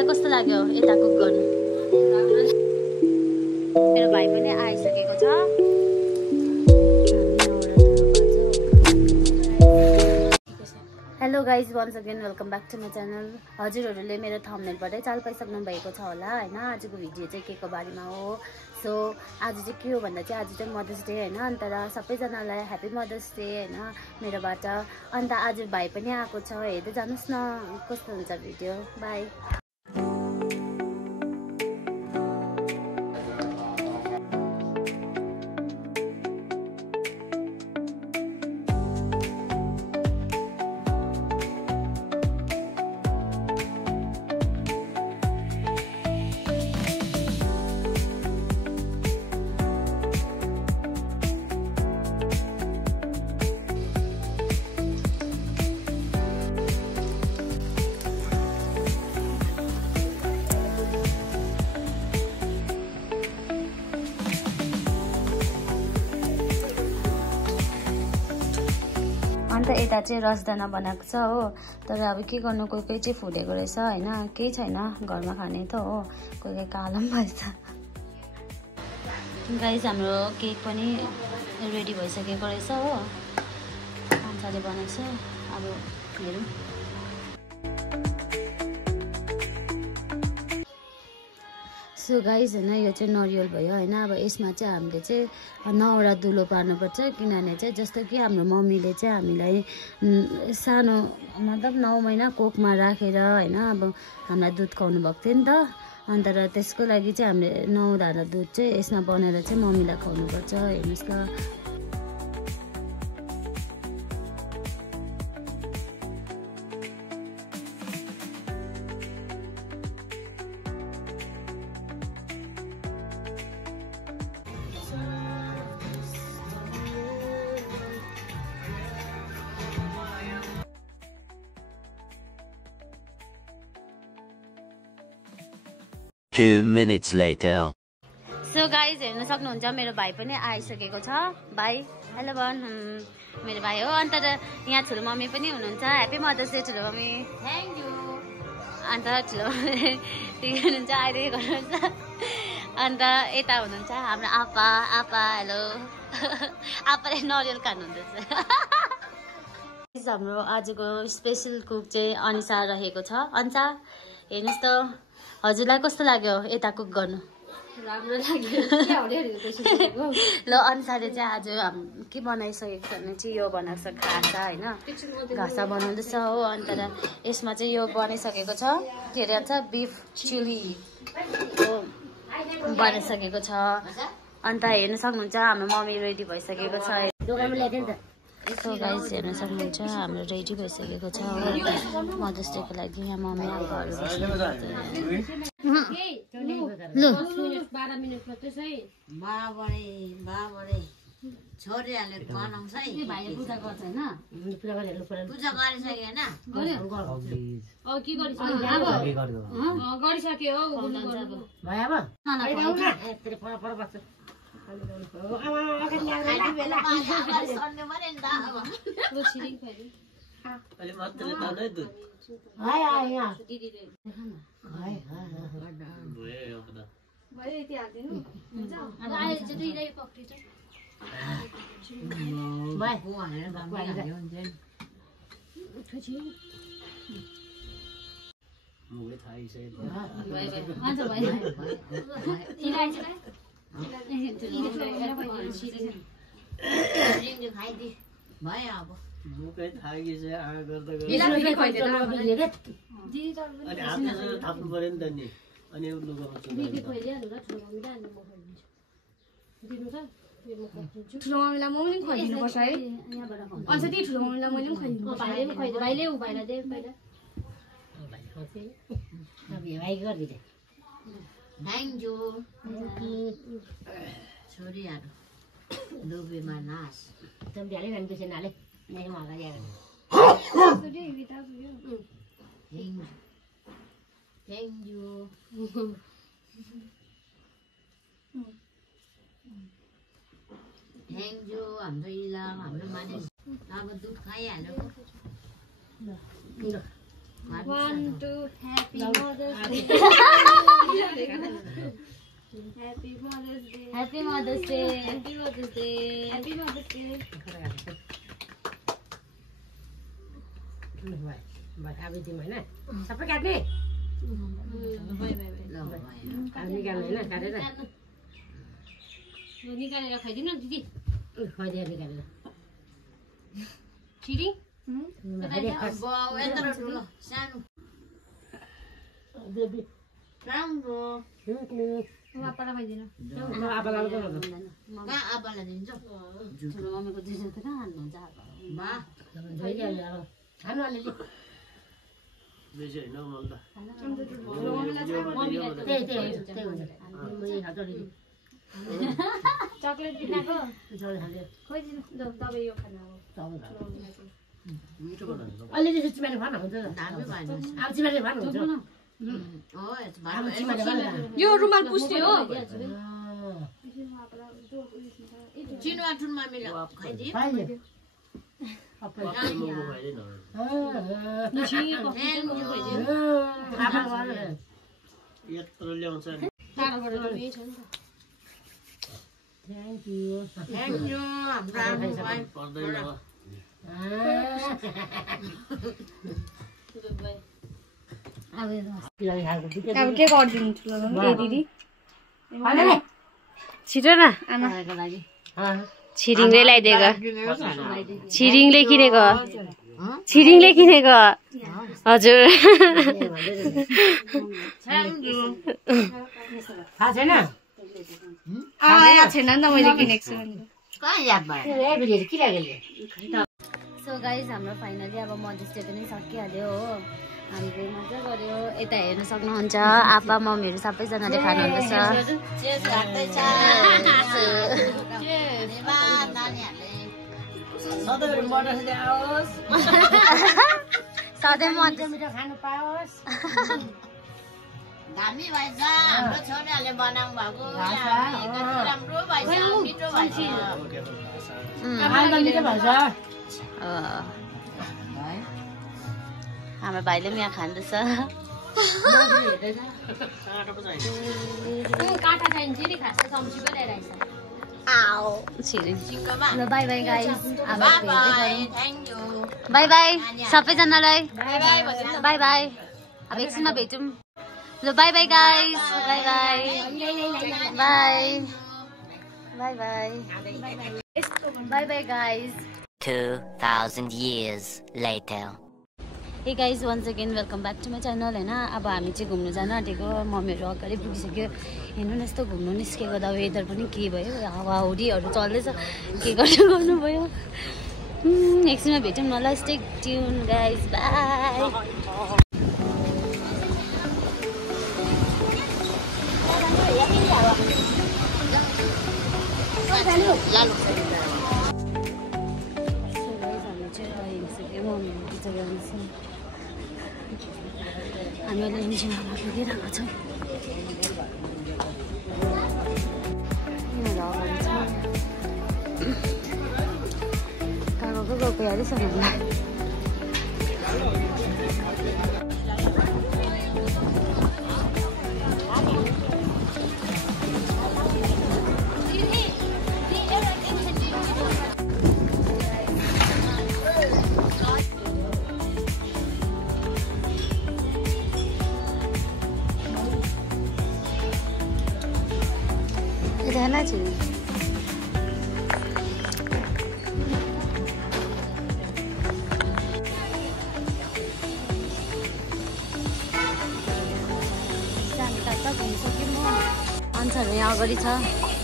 हजुरलाई कस्तो लाग्यो यता कुक गर्नु? मेरो भाइ पनि आइसकेको छ। Hello guys, once again welcome back to my channel. हजुरहरूले मेरो थम्बनेलबाटै चाल पाइसक्नु भएको छ होला हैन। आजको भिडियो चाहिँ के को बारेमा हो। सो आज चाहिँ के हो भन्दा चाहिँ आज चाहिँ मदर्स डे हैन। अन्त र सबैजनालाई ह्यापी मदर्स डे हैन मेरोबाट। अन्त आज भाइ पनि आएको छ, हेर्दै जानुस् न कस्तो हुन्छ भिडियो। बाई। अन्त यता चाहिँ रसदाना बनाएको छ हो। तर अब के गर्नु, कोही कोही चाहिँ फुटेको रहेछ हैन, केही छैन घरमा खाने त हो। कोही कोही कालो पनि भएछ। गाइस हाम्रो केक पनि रेडी भइसकेको रहेछ हो। अन्साले बनाएछ, अब हेरौँ। सो गाइस हैन, यो चाहिँ नरिवल भयो हैन। अब यसमा चाहिँ हामीले चाहिँ 9वटा दुलो पार्नुपर्छ। किनभने चाहिँ जस्तो कि हाम्रो मम्मीले चाहिँ हामीलाई सानो मतलब 9 महिना कोखमा राखेर हैन अब हामीलाई दुध खुवाउनु भएको थियो नि त। अन्त र त्यसको लागि चाहिँ हामीले 9 धारा दुध चाहिँ यसमा बनाएर चाहिँ मम्मीलाई खुवाउनुपर्छ। हेर्नुहोस् ल। Two minutes later. So guys हेर्न सक्नुहुन्छ मेरो भाइ पनि आइसकेको छ। भाइ हेलो भन। मेरो भाइ हो। अन्त यहाँ ठुलो मम्मी पनि हुनुहुन्छ। ह्याप्पी मदर्स डे ठुलो मम्मी। Thank you. अन्त ठुलो मम्मी ठिक हुनुहुन्छ, अहिले गर्नुहुन्छ। अन्त यता हुनुहुन्छ हाम्रो आपा। आपा हेलो। आपाले नरिवल खानुहुँदैछ। हाम्रो आजको स्पेसल कुक चाहिँ अनिसा रहेको छ। अन्सा हेर्नुहोस् त, हजुरलाई कस्तो लाग्यो यता कुक गर्नु? राम्रो लाग्यो। ल अन्साले चाहिँ आज के बनाइसकेको छ भने चाहिँ यो बनाएको छ घाँसा होइन, घाँसा बनाउँदैछ हो। अन्त यसमा चाहिँ यो बनाइसकेको छ, के अरे भन्छ बिफ चिली हो बनाइसकेको छ। अन्त हेर्न सक्नुहुन्छ हाम्रो मम्मी रेडी भइसकेको छ। सो गाइस हेर्न सक्नुहुन्छ हाम्रो रेडी भइसकेको छ हो मदर्स डेको लागि। यहाँ मम्मी आपाहरू छोरीहरूले बनाउँछ है। भाइले पूजा गर्छ होइन? पूजा गरिसक्यो ठुलो मम्मीलाई म पनि खुवाइदिनु पर्छ है। अन्त त्यही ठुलो मम्मीलाई मैले पनि खुवाइदिनु पर्छ। भाइले भाइलाई दे पहिला। Thank you. छोरीहरू डुबेमा नास थ्याङ्क यू। थ्याङ्क यू हाम्रो इलाम, हाम्रो मानिस अब दुध खाइहाल्यो। 1 2 Happy Mother's Day. Happy Mother's Day. Happy Mother's Day. Happy Mother's Day. Happy Mother's Day. अब दिउँ होइन सबै काट्ने निकाल्नु होइन काटेर निकालेर खाइदिउँ न दिदी खुवाइदिएर निकालेर छिरिङ आप्पालाई खाइदिनु मम्मीको दुई त कहाँ हाल्नुहुन्छ खानु अलिअलि चक्लेट बिनाको खोइदिनु तपाईँ यो खाना हो अलिअलि चिमाले भन हुन्छ अब चिमाले भन हुन्छ यो रुमाल पुस्ने हो चिनुवा टुनमा मिला खाइदिए थ्याङ्क यू अब के गरिदिनु ठुलो दिदी छिटो न आमा छिरिङले ल्याइदिएको छिरिङले किनेको छिरिङले किनेको हजुर थाहा छैन छैन नि त मैले किनेको छु सो गाइज हाम्रो फाइनली अब मदर्स डे पनि सकिहाल्यो हो हामीले मजा गऱ्यो यता हेर्न सक्नुहुन्छ आप्पा मम्मीहरू सबैजनाले खानुहुँदैछ सधैँ मिठो खानु पाओस् धामी भएछ हाम्रो छोराले बनाउनु भएको राम्रो भएछ मिठो भएछ मिठो भएछ हाम्रो भाइले पनि यहाँ खाँदैछ काँटा चाहिन्छ नि खास सब्जी पो ल्याइरहेछ ल bye bye guys thank you bye bye सबैजनालाई बाई बाई अब एकछिनमा भेटौँ ल bye bye guys bye bye bye bye bye bye bye guys 2,000 years later. Hey guys once again welcome back to my channel होइन अब हामी चाहिँ घुम्नु जान आँटेको मम्मीहरू अगाडि पुगिसक्यो हेर्नु न यस्तो घुम्नु निस्केको त वेदर पनि के भयो हावाहुरीहरू चल्दैछ के गर्नुभयो एकछिनमा भेटौँ न ल स्टे ट्युन गाइज बाई हामीहरूले इन्जिनमा पुगिरहेको छौँ अगाडि छ कहाँ गएको हेरेछ हामीलाई रहना चाहिए घुमिसक्यौँ म अनुसारहरू यहाँ अगाडि छ